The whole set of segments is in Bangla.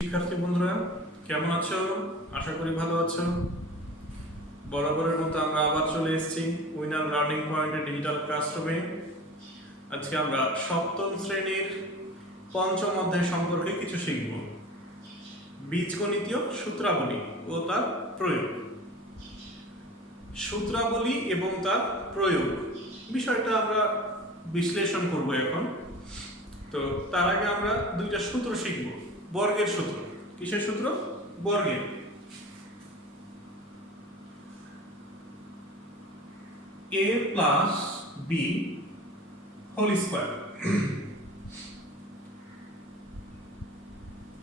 শিক্ষার্থী বন্ধুরা কেমন আছো? আশা করি ভালো আছো। বরাবরের মতো আমরা আবার চলে এসেছি উইনার লার্নিং পয়েন্টের ডিজিটাল ক্লাসরুমে। আজকে আমরা সপ্তম শ্রেণীর পঞ্চম অধ্যায় সম্পর্কে কিছু শিখব। বীজগণিতীয় সূত্রাবলী ও তার প্রয়োগ। সূত্রাবলী এবং তার প্রয়োগ বিষয়টা আমরা বিশ্লেষণ করব এখন। তো তার আগে আমরা দুইটা সূত্র শিখব। বর্গের সূত্র। কিসের সূত্র? বর্গের। a plus B whole square,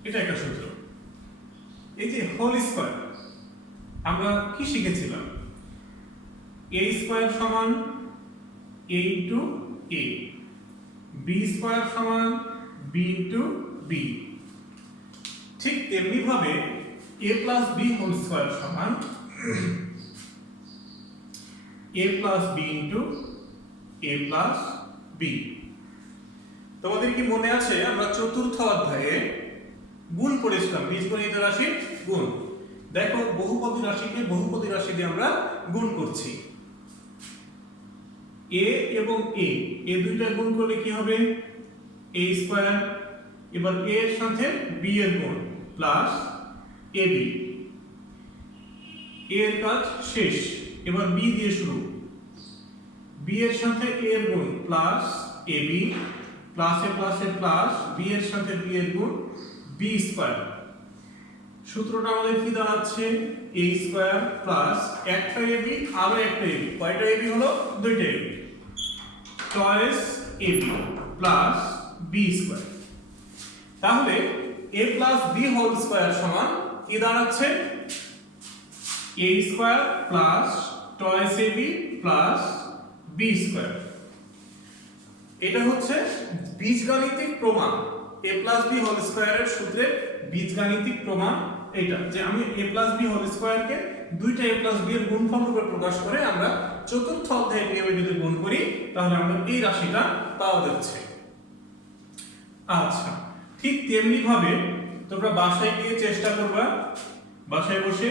এটা একটা সূত্র। এই যে হোল স্কয়ার আমরা কি শিখেছিলাম? a স্কয়ার সমান a into a, b square সমান b ইনটু b। ঠিক তেমনি ভাবে a plus b whole square সমান a plus b into a plus b। তোমাদের কি মনে আছে আমরা চতুর্থ অধ্যায়ে গুণ পড়েছিলাম, বীজগণিত রাশির গুণ। দেখো বহুপদী রাশিকে বহুপদী রাশি দিয়ে আমরা গুণ করছি। a এবং a এই দুইটা গুণ করলে কি হবে? a square. এবার a এর সাথে b এর গুণ প্লাস ab। a এর কাজ শেষ, এবার b দিয়ে শুরু। b এর সাথে a এর গুণ প্লাস ab, প্লাসে প্লাসে প্লাস, b এর সাথে b এর গুণ b স্কয়ার। সূত্রটা আমাদের কি দাঁড়াচ্ছে? a স্কয়ার প্লাস একটা ab আরো একটা ab। কয়টা ab হলো? দুইটা ab। Twice ab plus b square. তাহলে a plus b whole square সমান কি দাঁড়াচ্ছে? a square plus twice ab plus b square. এটা হচ্ছে বীজগাণিতিক প্রমাণ। a প্লাস b হোল স্কয়ারের সূত্রের বীজগাণিতিক প্রমাণ এটা, যে আমি a প্লাস b হোল স্কয়ারকে দুইটা a প্লাস b এর গুণফল রূপে প্রকাশ করে আমরা চতুর্থ অধ্যায়ের নিয়মে যদি গুণ করি তাহলে আমরা এই রাশিটা পাওয়া যাচ্ছে। আচ্ছা, ঠিক তেমনি ভাবে তোমরা বাসায় গিয়ে চেষ্টা করবা, বাসায় বসে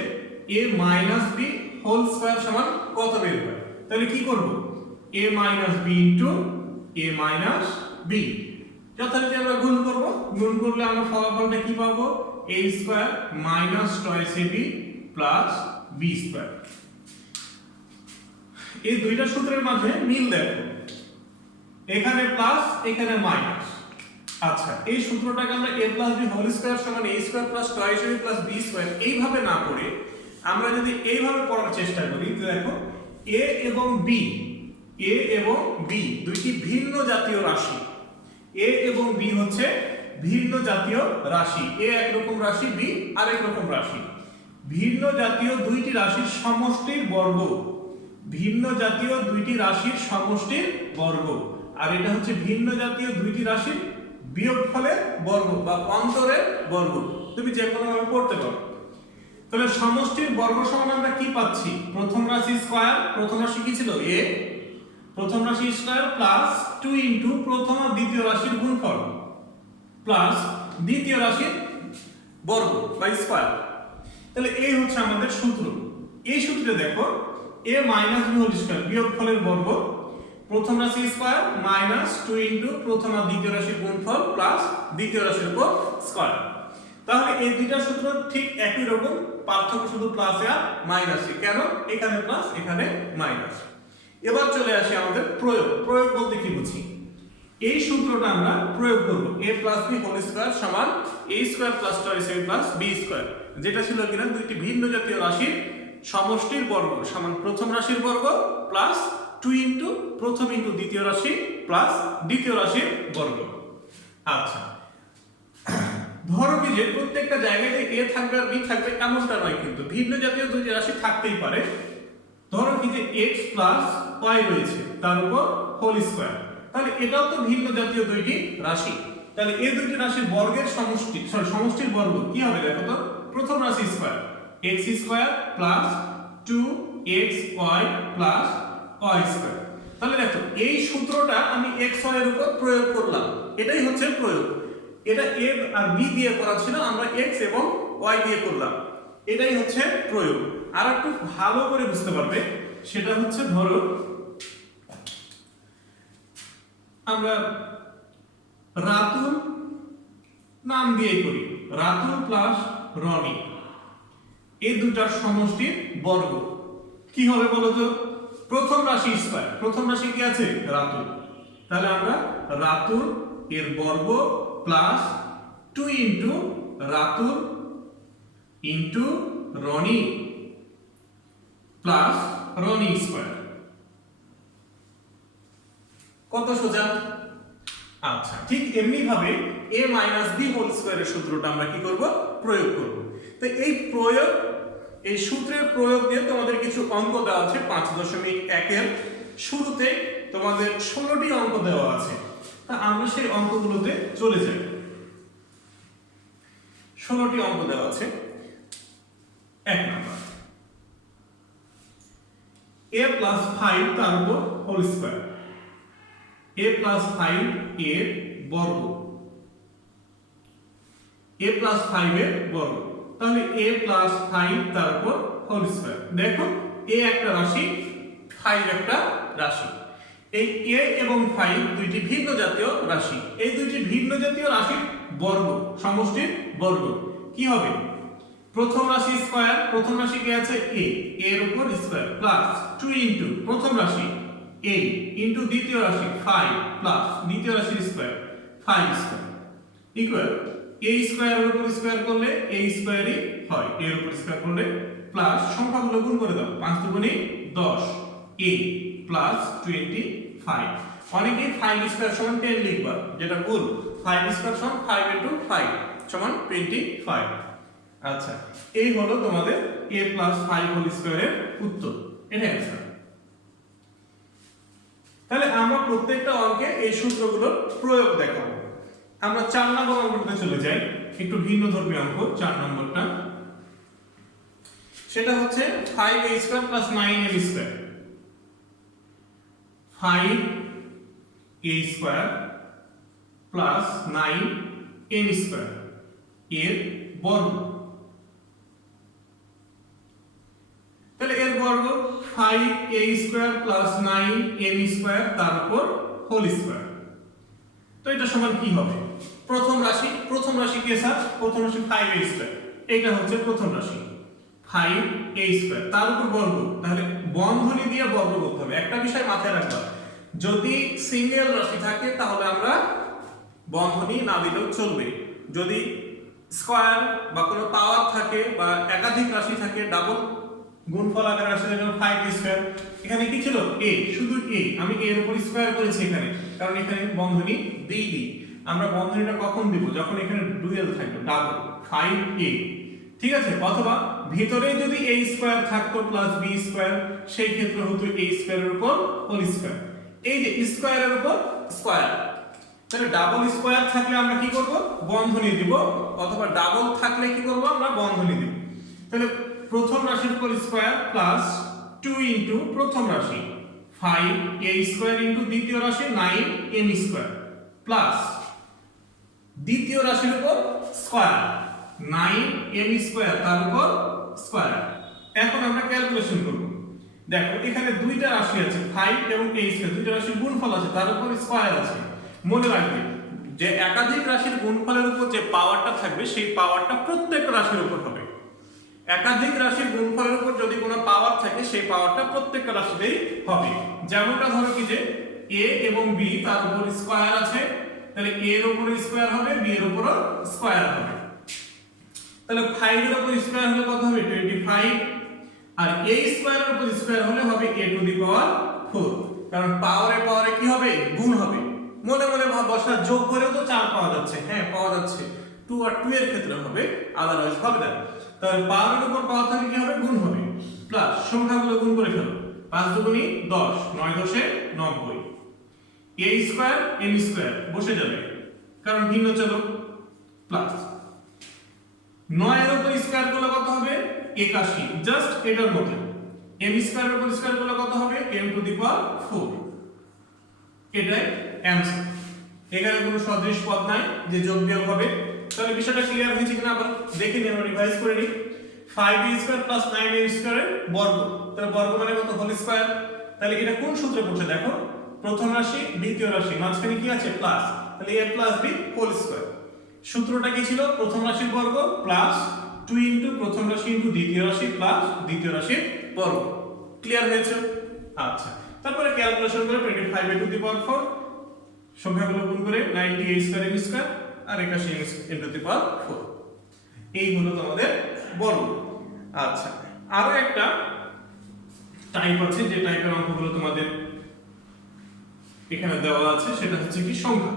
a minus b whole square সমান কত বের হয়। তাহলে কি করব? a minus b into a minus b যথারীতি আমরা গুণ করব। গুণ করলে আমরা ফলাফলটা কি পাবো? a square minus toys ab plus b square. এই দুইটা সূত্রের মাঝে মিল দেখো, এখানে প্লাস এখানে মাইনাস। আচ্ছা, এই সূত্রটাকে আমরা a plus b whole square সমান a square plus twice ab plus b square এইভাবে না পড়ে আমরা যদি এইভাবে পড়ার চেষ্টা করি, দেখো a এবং b দুইটি ভিন্ন জাতীয় রাশি। a এবং b হচ্ছে ভিন্ন জাতীয় রাশি। a একরকম রাশি, b আরেক রকম রাশি। ভিন্ন জাতীয় দুইটি রাশির সমষ্টির বর্গ। ভিন্ন জাতীয় দুইটি রাশির সমষ্টির বর্গ। আর এটা হচ্ছে ভিন্ন জাতীয় দুইটি রাশির বিয়োগফলের বর্গ বা অন্তরের বর্গ। তুমি যে কোনো ভাবে পড়তে পারো। তাহলে সমষ্টির বর্গ সমান আমরা কি পাচ্ছি? প্রথম রাশি স্কয়ার, প্রথম রাশি কি ছিল? a, প্রথম রাশি স্কয়ার প্লাস 2 ইনটু প্রথম আর দ্বিতীয় রাশির গুণফল প্লাস দ্বিতীয় রাশির বর্গ বা স্কয়ার। তাহলে এই হচ্ছে আমাদের সূত্র। এই সূত্রে দেখো a minus b whole square বিয়োগফলের বর্গ, প্রথম রাশি স্কয়ার মাইনাস 2 ইনটু প্রথম আর দ্বিতীয় রাশির গুণফল প্লাস দ্বিতীয় রাশির উপর স্কয়ার। তাহলে এই দুইটা সূত্র ঠিক একই রকম, পার্থক্য শুধু প্লাসে আর মাইনাসে। কেন? এখানে প্লাস এখানে মাইনাস। এবার চলে আসি আমাদের প্রয়োগ। প্রয়োগ বলতে কি বুঝি? এই সূত্রটা আমরা প্রয়োগ করব। a plus b whole square সমান a square plus twice ab plus b square, যেটা ছিল কিনা দুইটি ভিন্ন জাতীয় রাশির সমষ্টির বর্গ সমান প্রথম রাশির বর্গ প্লাস 2 ইনটু প্রথম ইনটু দ্বিতীয় রাশি প্লাস দ্বিতীয় রাশির বর্গ। আচ্ছা, ধরো কি যে প্রত্যেকটা জায়গাতে a থাকবে আর b থাকবে এমনটা নয়, কিন্তু ভিন্ন জাতীয় দুইটি রাশি থাকতেই পারে। ধরো কি যে x প্লাস y রয়েছে তার উপর হোল স্কয়ার, তাহলে এটাও তো ভিন্ন জাতীয় দুইটি রাশি। তাহলে এই দুইটি রাশির বর্গের সমষ্টি, সমষ্টির বর্গ কি হবে? দেখো তো, প্রথম রাশি square x square plus 2xy plus y square. তাহলে দেখো এই সূত্রটা আমি x y এর উপর প্রয়োগ করলাম, এটাই হচ্ছে প্রয়োগ। এটা a আর b দিয়ে করা ছিল, আমরা x এবং y দিয়ে করলাম। এটাই হচ্ছে প্রয়োগ। আর একটু ভালো করে বুঝতে পারবে সেটা হচ্ছে, ধরো আমরা রাতুল নাম দিয়ে করি, রাতুল প্লাস রনি, এই দুটার সমষ্টির বর্গ কি হবে বলো তো? প্রথম রাশি স্কয়ার, প্রথম রাশি কি আছে? রাতুল। তাহলে আমরা রাতুল এর বর্গ plus 2 into Ratul into Roni plus Roni square. কত সোজা? আচ্ছা, ঠিক এমনি ভাবে a মাইনাস b হোল স্কয়ারের সূত্রটা আমরা কি করব? প্রয়োগ করব। তো এই প্রয়োগ, এই সূত্রের প্রয়োগ দিয়ে তোমাদের কিছু অঙ্ক দেওয়া আছে 5.1 এর শুরুতে তোমাদের 16টি অঙ্ক দেওয়া আছে। তা আমরা সেই অঙ্কগুলোতে চলে যাই। 16টি অঙ্ক দেওয়া আছে। 1 নাম্বার, a প্লাস 5 তার উপর হোল স্কয়ার, a প্লাস 5 এর বর্গ, a প্লাস 5 এর বর্গ। তাহলে a প্লাস 5 তার উপর হোল স্কয়ার। দেখো a একটা রাশি, 5 একটা রাশি। এই a এবং 5 দুইটি ভিন্ন জাতীয় রাশি। এই দুইটি ভিন্ন জাতীয় রাশির বর্গ, সমষ্টির বর্গ কি হবে? প্রথম রাশি স্কয়ার, প্রথম রাশি কি আছে? a, এর উপর স্কয়ার প্লাস 2 ইনটু প্রথম রাশি a ইনটু দ্বিতীয় রাশি 5 প্লাস দ্বিতীয় রাশির স্কয়ার 5 স্কয়ার ইকুয়াল a স্কয়ারের উপর স্কয়ার করলে a স্কয়ারই হয়, এর উপর স্কয়ার করলে প্লাস সংখ্যাগুলো গুণ করে দাও, 5 দুগুণে 10, a প্লাস 25। অনেকেই 5 স্কয়ার সমান 10 লিখবা, যেটা ভুল। 5 স্কয়ার সমান 5 ইনটু 5 সমান 25। আচ্ছা, এই হলো তোমাদের a প্লাস 5 হোল স্কয়ারের উত্তর। এটা অ্যানসার। তাহলে আমরা প্রত্যেকটা অঙ্কে এই সূত্রগুলোর প্রয়োগ দেখাবো। আমরা 4 নম্বর অঙ্কতে চলে যাই, একটু ভিন্ন ধর্মী অঙ্ক। 4 নম্বরটা সেটা হচ্ছে 5a square plus 9m square, 5a square plus 9m square এর বর্গ। তাহলে এর বর্গ 5a square plus 9m square তার উপর হোল স্কয়ার। তো এটা সমান কি হবে? প্রথম রাশি, প্রথম রাশি কি স্যার? প্রথম রাশি 5a স্কয়ার, এটা হচ্ছে প্রথম রাশি 5a স্কয়ার তার উপর বর্গ। তাহলে বন্ধনী দিয়ে বর্গ করতে হবে। একটা বিষয় মাথায় রাখবা, যদি সিঙ্গেল রাশি থাকে তাহলে আমরা বন্ধনী না দিলেও চলবে। যদি স্কয়ার বা কোনো পাওয়ার থাকে বা একাধিক রাশি থাকে, ডাবল গুণফল আকারে রাশি, যেমন 5a স্কয়ার, এখানে কি ছিল? a, শুধু a, আমি a এর উপর স্কয়ার করেছি এখানে, কারণ এখানে বন্ধনী দিই। আমরা বন্ধনীটা কখন দিব? যখন এখানে ডুয়াল থাকবে, ডাবল 5a, ঠিক আছে? অথবা ভিতরে যদি a স্কয়ার থাকতো প্লাস b স্কয়ার, সেই ক্ষেত্রে হতো a স্কয়ারের উপর হোল স্কয়ার। এই যে স্কয়ারের উপর স্কয়ার, তাহলে ডাবল স্কয়ার থাকলে আমরা কি করব? বন্ধনী দিব, অথবা ডাবল থাকলে কি করব? আমরা বন্ধনী দিব। তাহলে প্রথম রাশির উপর স্কয়ার প্লাস 2 ইনটু প্রথম রাশি 5a স্কয়ার ইনটু দ্বিতীয় রাশি 9m স্কয়ার প্লাস দ্বিতীয় রাশির উপর স্কয়ার 9m স্কয়ার তার উপর স্কয়ার। এখন আমরা ক্যালকুলেশন করব। দেখো এখানে দুইটা রাশি আছে, 5 এবং a স্কয়ার, দুইটা রাশির গুণফল আছে, তার উপর স্কয়ার আছে। মনে রাখবে যে একাধিক রাশির গুণফলের উপর যে পাওয়ারটা থাকবে, সেই পাওয়ারটা প্রত্যেক রাশির উপর হবে। একাধিক রাশির গুণফলের উপর যদি কোনো পাওয়ার থাকে, সেই পাওয়ারটা প্রত্যেকটা রাশিতেই হবে। যেমনটা ধরো কি যে a এবং b তার উপর স্কয়ার আছে, তাহলে a এর উপর স্কয়ার হবে, b এর উপরও স্কয়ার হবে। তাহলে 5 এর উপর স্কয়ার হলে কত হবে? 25। আর a স্কয়ারের উপর স্কয়ার হলে হবে a টু দি পাওয়ার 4, কারণ পাওয়ারে পাওয়ারে কি হবে? গুণ হবে। মনে মনে ভাব বসা, যোগ করেও তো 4 পাওয়া যাচ্ছে। হ্যাঁ, পাওয়া যাচ্ছে, 2 আর 2 এর ক্ষেত্রে হবে, আদারওয়াইজ হবে না। তাহলে পাওয়ারের উপর পাওয়ার থাকলে কি হবে? গুণ হবে। প্লাস সংখ্যাগুলো গুণ করে ফেলো, 5 দুগুণী 10, 9 10 90। a স্কয়ার m স্কয়ার বসে যাবে, কারণ ভিন্ন চলক। প্লাস 9 এর উপর স্কয়ার করলে কত হবে? 81, জাস্ট এটার মতো। m স্কয়ারের উপর স্কয়ার করলে কত হবে? m to the power 4। এটাই অ্যানসার। এখানে কোনো সদৃশ পদ নাই যে যোগ বিয়োগ হবে। তাহলে বিষয়টা ক্লিয়ার হয়েছে কিনা আবার দেখে নিই, আমরা রিভাইজ করে নিই। 5a স্কয়ার প্লাস 9a স্কয়ারের বর্গ, তাহলে বর্গ মানে কত? Whole square. তাহলে এটা কোন সূত্রে পড়ছে দেখো, প্রথম রাশি দ্বিতীয় রাশি মাঝখানে কি আছে? প্লাস, তাহলে a plus b whole square. সূত্রটা কি ছিল? প্রথম রাশির বর্গ প্লাস 2 ইনটু প্রথম রাশি ইনটু দ্বিতীয় রাশি প্লাস দ্বিতীয় রাশির বর্গ। ক্লিয়ার হয়েছে? আচ্ছা, তারপরে ক্যালকুলেশন করে 25a টু দি পাওয়ার 4 সংখ্যাগুলো গুণ করে 90a স্কয়ার m স্কয়ার আর 81 m টু দি পাওয়ার 4। এই হলো তোমাদের বর্গ। আচ্ছা, আরো একটা টাইপ আছে যে টাইপের অঙ্কগুলো তোমাদের এখানে দেওয়া আছে, সেটা হচ্ছে কি সংখ্যা।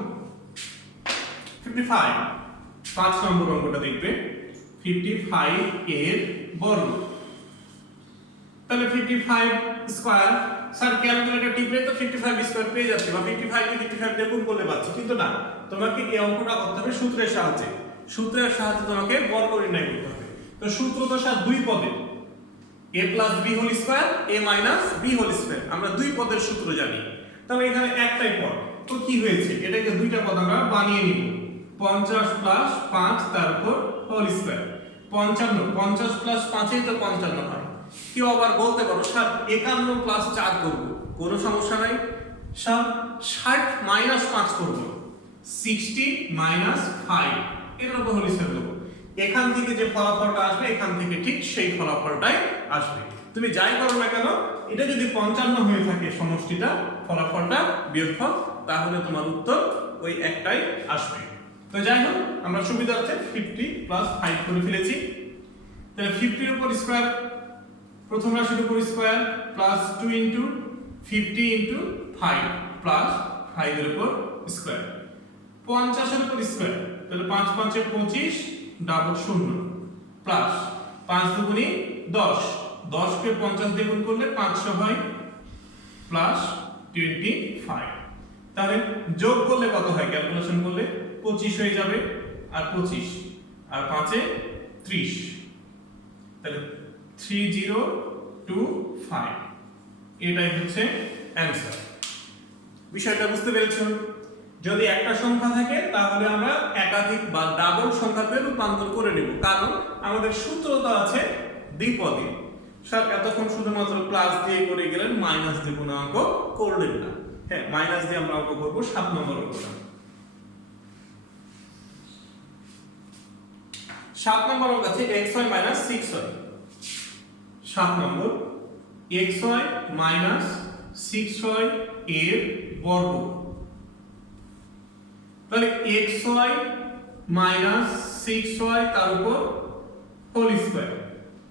55 5 নম্বর অঙ্কটা দেখবে, 55 এর বর্গ। তাহলে 55 স্কয়ার, স্যার ক্যালকুলেটর টিপলে তো 55 স্কয়ার পেয়ে যাচ্ছে বা 55 কে 55 দিয়ে গুণ করলে পাচ্ছি, কিন্তু না, তোমাকে এই অঙ্কটা করতে হবে সূত্রের সাহায্যে। সূত্রের সাহায্যে তোমাকে বর্গ নির্ণয় করতে হবে। তো সূত্র তো স্যার দুই পদের, a plus b whole square a minus b whole square, আমরা দুই পদের সূত্র জানি। তাহলে এখানে একটাই পদ, তো কি হয়েছে? এটাকে দুইটা পদ আমরা বানিয়ে নিব। 50 প্লাস 5 তারপর হোল স্কয়ার। 55 50 প্লাস 5 এই তো 55 হয়। কেউ আবার বলতে পারো স্যার 51 প্লাস 4 করব, কোনো সমস্যা নাই। স্যার 60 মাইনাস 5 করব, 60 মাইনাস 5 এর উপর হোল স্কয়ার দেব। এখান থেকে যে ফলাফলটা আসবে এখান থেকে ঠিক সেই ফলাফলটাই আসবে। তুমি যাই করো না কেন, এটা যদি 55 হয়ে থাকে সমষ্টিটা, ফলাফলটা বিয়োগফল, তাহলে তোমার উত্তর ওই একটাই আসবে। তো যাই হোক, আমরা সুবিধার্থে 50 প্লাস 5 করে ফেলেছি। তাহলে 50 এর উপর স্কয়ার, প্রথম রাশির উপর square plus 2 into 50 into 5 plus 5 এর উপর স্কয়ার, 50 এর উপর স্কয়ার, তাহলে 5 5 এ 25 ডাবল 0 প্লাস 5 দুগুণে 10, 10 কে 50 দিয়ে গুণ করলে 500 হয় প্লাস 25। তাহলে যোগ করলে কত হয়? ক্যালকুলেশন করলে 25 হয়ে যাবে, আর 25 আর 5 এ 30, তাহলে 3025 এটাই হচ্ছে অ্যানসার। বিষয়টা বুঝতে পেরেছো? যদি একটা সংখ্যা থাকে তাহলে আমরা একাধিক বা ডাবল সংখ্যাতে রূপান্তর করে নেব, কারণ আমাদের সূত্রটা আছে দ্বিপদী। স্যার এতক্ষণ শুধুমাত্র প্লাস দিয়ে করে গেলেন, মাইনাস দিয়ে কোনো অঙ্ক করলেন না। হ্যাঁ, মাইনাস দিয়ে আমরা অঙ্ক করব 7 নম্বর অঙ্কটা। 7 নম্বর অঙ্ক আছে xy 6y। 7 নম্বর xy 6y এর বর্গ। তাহলে xy 6y তার উপর হোল স্কয়ার,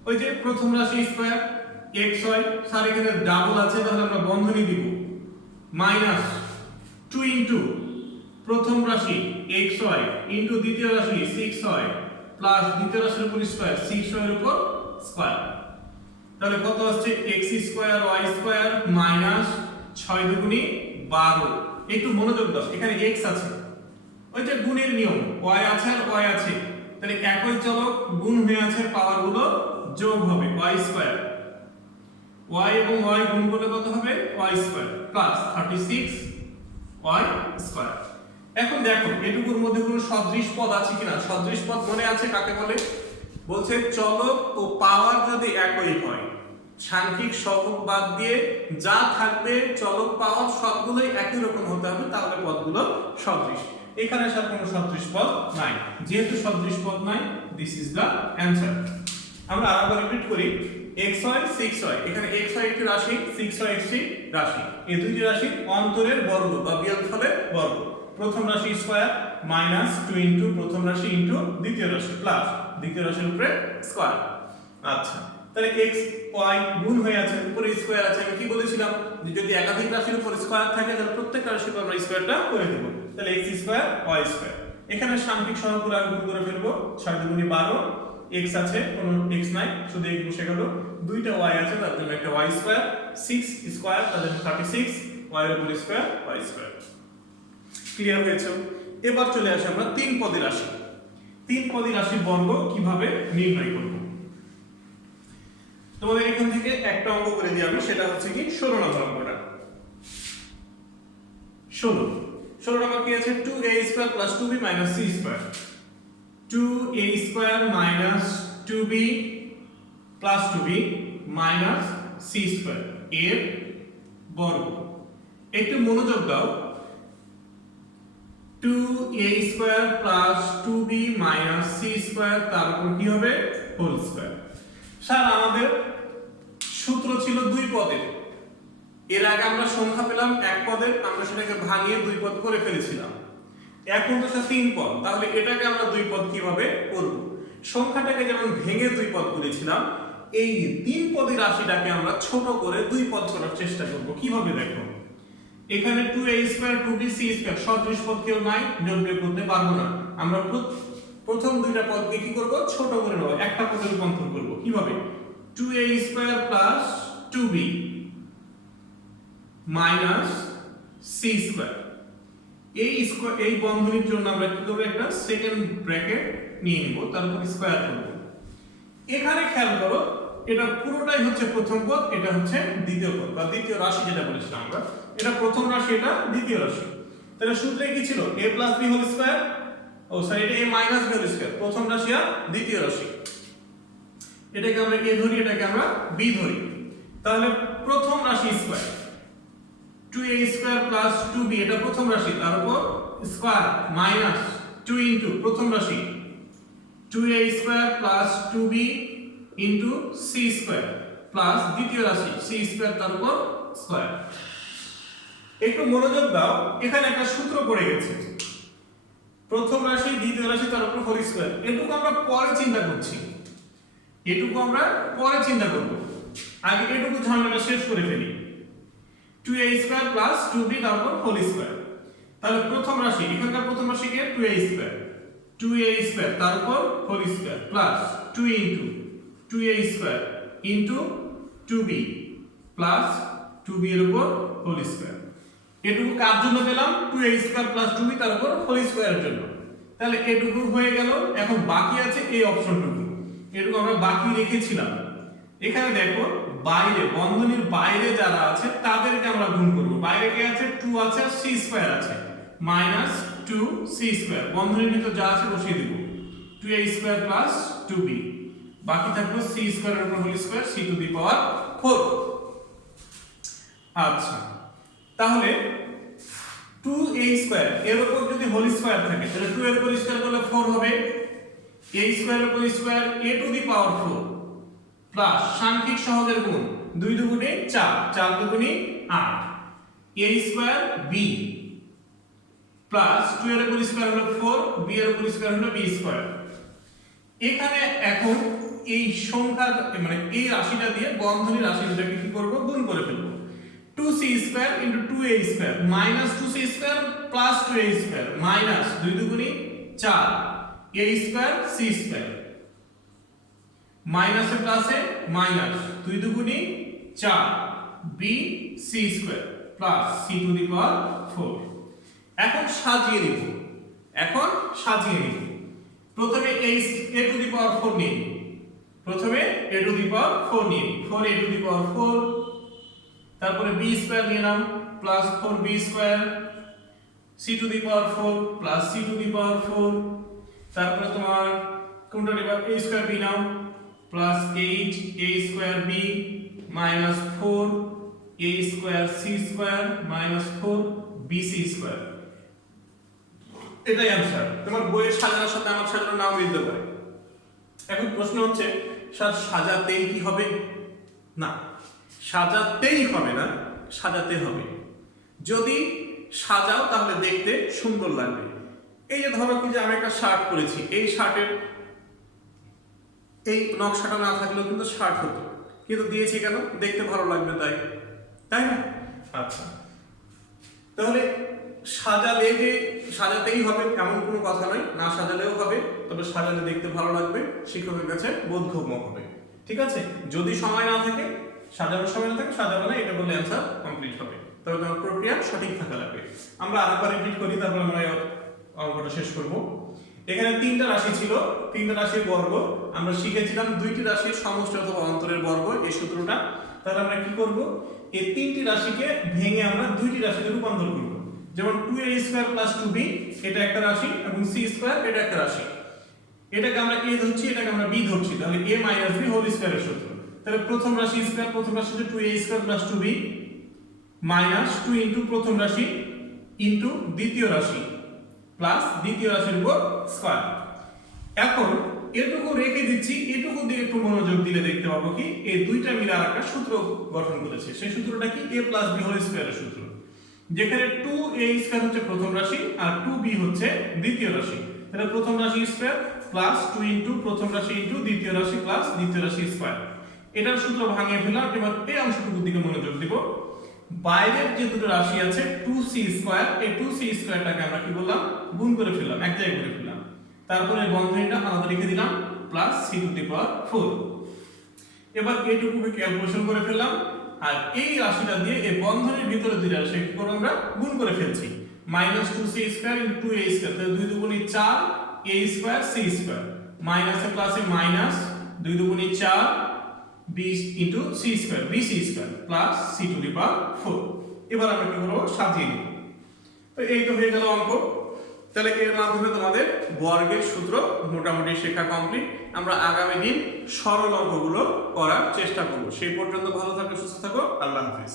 ওই যে প্রথম রাশি স্কয়ার xy, স্যার এখানে ডাবল আছে তাহলে আমরা বন্ধনী দিব, মাইনাস 2 ইনটু প্রথম রাশি xy ইনটু দ্বিতীয় রাশি 6y প্লাস দ্বিতীয় রাশির উপর স্কয়ার 6y এর উপর স্কয়ার। তাহলে কত আসছে? x square y square minus 6 দুগুণে 12। একটু মনোযোগ দাও, এখানে x আছে, ওই যে গুণের নিয়ম, y আছে আর y আছে, তাহলে একই চলক গুণ হয়ে আছে, পাওয়ার গুলো যোগ হবে, y স্কয়ার, y এবং y গুণ করলে কত হবে? y square plus 36 y square. এখন দেখো এটুকুর মধ্যে কোনো সদৃশ পদ আছে কিনা? সদৃশ পদ মনে আছে কাকে বলে? বলছে চলক ও পাওয়ার যদি একই হয়, সাংখ্যিক সহগ বাদ দিয়ে যা থাকবে চলক পাওয়ার সবগুলোই একই রকম হতে হবে, তাহলে পদগুলো সদৃশ। এখানে স্যার কোনো সদৃশ পদ নাই, যেহেতু সদৃশ পদ নাই, দিস ইজ দ্য অ্যানসার। আমরা আরেকবার রিপিট করি, xy 6y, এখানে xy একটি রাশি, 6y একটি রাশি, এই দুইটি রাশির অন্তরের বর্গ বা বিয়োগফলের বর্গ। প্রথম রাশি স্কয়ার মাইনাস 2 ইনটু প্রথম রাশি ইনটু দ্বিতীয় রাশি প্লাস দ্বিতীয় রাশির উপরে স্কয়ার। আচ্ছা, তাহলে x y গুণ হয়ে আছে, উপরে স্কয়ার আছে। আমি কি বলেছিলাম যে যদি একাধিক রাশির উপর স্কয়ার থাকে তাহলে প্রত্যেকটা রাশির উপর আমরা স্কয়ারটা করে দেব, তাহলে x স্কয়ার y স্কয়ার। এখানে সাংখ্যিক সহগ আগে গুণ করে ফেলবো, 6 দুগুণে 12, x আছে কোনো x নাই, শুধু x বসে গেল, দুইটা y আছে তার জন্য একটা y স্কয়ার, 6 স্কয়ার তার জন্য 36 y এর উপর স্কয়ার y স্কয়ার। ক্লিয়ার হয়েছে? এবার চলে আসি আমরা তিন পদী রাশি। তিন পদী রাশির বর্গ কিভাবে নির্ণয় করব? তোমাদের এখান থেকে একটা অঙ্ক করে দিই আমি, সেটা হচ্ছে কি 16 নম্বর অঙ্কটা। 16 নম্বর কি আছে 2a² + 2b - c², 2a² - 2b + 2b - c² এর বর্গ। একটু মনোযোগ দাও, 2a² + 2b - c² তার উপর কি হবে হোল স্কয়ার। স্যার আমাদের সূত্র ছিল দুই পদের, এর আগে আমরা সংখ্যা পেলাম এক পদের, আমরা সেটাকে ভাঙিয়ে দুই পদ করে ফেলেছিলাম। এখন তো স্যার তিন পদ, তাহলে এটাকে আমরা দুই পদ কিভাবে করব? সংখ্যাটাকে যেমন ভেঙে দুই পদ করেছিলাম, এই তিন পদের রাশিটাকে আমরা ছোট করে দুই পদ করার চেষ্টা করব। কিভাবে দেখো, এখানে 2a² 2b c² সদৃশ পদ কেউ নাই, যোগ বিয়োগ করতে পারবো না। আমরা প্রথম দুইটা পদকে কি করব ছোট করে নেব, একটা পদে রূপান্তর করব। কিভাবে 2a² + 2b - c², এই বন্ধনীর জন্য আমরা কি করব একটা সেকেন্ড ব্র্যাকেট নিয়ে নিব, তারপর স্কয়ার করব। এখানে খেয়াল করো, এটা পুরোটাই হচ্ছে প্রথম পদ, এটা হচ্ছে দ্বিতীয় পদ বা দ্বিতীয় রাশি যেটা বলেছিলাম আমরা, এটা প্রথম রাশি, এটা দ্বিতীয় রাশি। তাহলে সূত্রে কি ছিল a + b whole square, oh sorry এটা a - b হোল স্কয়ার, প্রথম রাশি আর দ্বিতীয় রাশি। এটাকে আমরা a ধরি, এটাকে আমরা b ধরি। তাহলে প্রথম রাশি স্কয়ার 2a² + 2b এটা প্রথম রাশি, তার উপর স্কয়ার মাইনাস 2 ইনটু প্রথম রাশি 2a² + 2b into c² plus দ্বিতীয় রাশি c² তার উপর স্কয়ার। একটু মনোযোগ দাও, এখানে একটা সূত্র পড়ে গেছে, প্রথম রাশি দ্বিতীয় রাশি তার উপর হোল স্কয়ার। এটুকু আমরা পরে চিন্তা করছি, এটুকু আমরা পরে চিন্তা করব, আগে এটুকু ঝামেলাটা শেষ করে ফেলি। 2a² + 2b তার উপর হোল স্কয়ার। তাহলে প্রথম রাশি, এখানকার প্রথম রাশি কে 2a² তার উপর whole square plus 2 into 2a² into 2b plus 2b এর উপর হোল স্কয়ার। এটুকু কার জন্য পেলাম 2a² + 2b তার উপর হোল স্কয়ারের জন্য। তাহলে এটুকু হয়ে গেল, এখন বাকি আছে এই অপশনটুকু, এটুকু আমরা বাকি রেখেছিলাম। এখানে দেখো বাইরে বন্ধনীর বাইরে যারা আছে তাদেরকে আমরা গুণ করব। বাইরে কে আছে 2 আছে আর c² আছে, -2c², বন্ধনীর ভিতর যা আছে বসিয়ে দেব, 2a² + 2b, বাকি থাকলো c² এর উপর হোল স্কয়ার c⁴। আচ্ছা, তাহলে 2a² এর উপর যদি হোল স্কয়ার থাকে তাহলে 2 এর উপর স্কয়ার করলে 4 হবে, a² এর উপর স্কয়ার a⁴ প্লাস সাংখ্যিক সহগের গুণ 2 দুগুণে 4, 4 দুগুণে 8, a² b প্লাস 2 এর উপর স্কয়ার হলো 4, b এর উপর স্কয়ার হলো b²। এখানে এখন এই সংখ্যা মানে এই রাশিটা দিয়ে বন্ধনী রাশিটাকে কি করব গুণ করে ফেলব। 2c² * 2a² -2c² + 2a² minus 2 দুগুণে 4, a² c² মাইনাসে প্লাসে মাইনাস 2 দুগুণে 4, b c² প্লাস c⁴। এখন সাজিয়ে নিব, প্রথমে a⁴ নিই, প্রথমে a⁴ নিই, 4a⁴, তারপরে b² নিয়ে নাও plus 4b², c⁴ plus c⁴, তারপরে তোমার কোনটা নিবা a²b নাও plus 8a²b minus 4a²c² minus 4bc²। এটাই आंसर। তোমার বইয়ের সাজানোর সাথে আমার সাজানো নাও মিলতে পারে। এখন প্রশ্ন হচ্ছে স্যার সাজাতেই কি হবে? না, সাজাতেই হবে না, সাজাতে হবে। যদি সাজাও তাহলে দেখতে সুন্দর লাগবে। এই যে ধরো কি যে আমি একটা শার্ট পরেছি, এই শার্টের এই নকশাটা না থাকলেও কিন্তু শার্ট হতো, কিন্তু দিয়েছি কেন? দেখতে ভালো লাগবে তাই না? আচ্ছা, তাহলে সাজালে যে সাজাতেই হবে এমন কোনো কথা নয়, না সাজালেও হবে, তবে সাজালে দেখতে ভালো লাগবে, শিক্ষকের কাছে বোধগম্য হবে। ঠিক আছে, যদি সময় না থাকে, সাজানোর সময় না থাকে, সাজাবে না এটা বললে অ্যান্সার কমপ্লিট হবে, তবে তোমার প্রক্রিয়া সঠিক থাকা লাগবে। আমরা আরেকবার রিপিট করি, তারপর আমরা অঙ্কটা শেষ করব। এখানে তিনটা রাশি ছিল, তিনটা রাশির বর্গ আমরা শিখেছিলাম, দুইটি রাশির সমষ্টি অথবা অন্তরের বর্গ, এই সূত্রটা। তাহলে আমরা কি করব, এই তিনটি রাশিকে ভেঙে আমরা দুইটি রাশিতে রূপান্তর করব। যেমন 2a² + 2b এটা একটা রাশি এবং c² এটা একটা রাশি। এটাকে আমরা a ধরছি, এটাকে আমরা b ধরছি, তাহলে a - b হোল স্কয়ারের সূত্র। তাহলে প্রথম রাশি স্কয়ার, প্রথম রাশি হচ্ছে 2a² + 2b মাইনাস 2 ইনটু প্রথম রাশি ইনটু দ্বিতীয় রাশি প্লাস দ্বিতীয় রাশির উপর স্কয়ার। এখন এটুকু রেখে দিচ্ছি, এটুকু দিয়ে একটু মনোযোগ দিলে দেখতে পাবো কি এই দুইটা মিলে আরেকটা সূত্র গঠন করেছে। সেই সূত্রটা কি? a + b হোল স্কয়ারের সূত্র, যেখানে 2a² হচ্ছে প্রথম রাশি আর 2b হচ্ছে দ্বিতীয় রাশি। তাহলে প্রথম রাশি স্কয়ার প্লাস 2 ইনটু প্রথম রাশি ইনটু দ্বিতীয় রাশি প্লাস দ্বিতীয় রাশি স্কয়ার। এটার সূত্র ভাঙিয়ে ফেললাম। এবার এই অংশটুকুর দিকে মনোযোগ দিব। বাইরের যে দুটো রাশি আছে 2c², এই 2c²টাকে আমরা কি বললাম? গুণ করে ফেললাম, এক জায়গায় করে ফেললাম। তারপরে বন্ধনীটা আলাদা রেখে দিলাম প্লাস c⁴। এবার এইটুকুকে ক্যালকুলেশন করে ফেললাম আর এই রাশিটা দিয়ে এই বন্ধনীর ভিতরে দুই রাশি কি করব? আমরা গুণ করে ফেলছি। -2c² * 2a², তাহলে 2 দুগুণে 4 a² c² মাইনাসে প্লাসে মাইনাস 2 দুগুণে 4 b * c² bc² plus c⁴। এবার আমরা কি করব? সাজিয়ে নিব। তো এই তো হয়ে গেল অঙ্ক। তাহলে এর মাধ্যমে তোমাদের বর্গের সূত্র মোটামুটি শেখা কমপ্লিট। আমরা আগামী দিন সরল অঙ্কগুলো করার চেষ্টা করব। সেই পর্যন্ত ভালো থাকো, সুস্থ থাকো। আল্লাহ হাফেজ।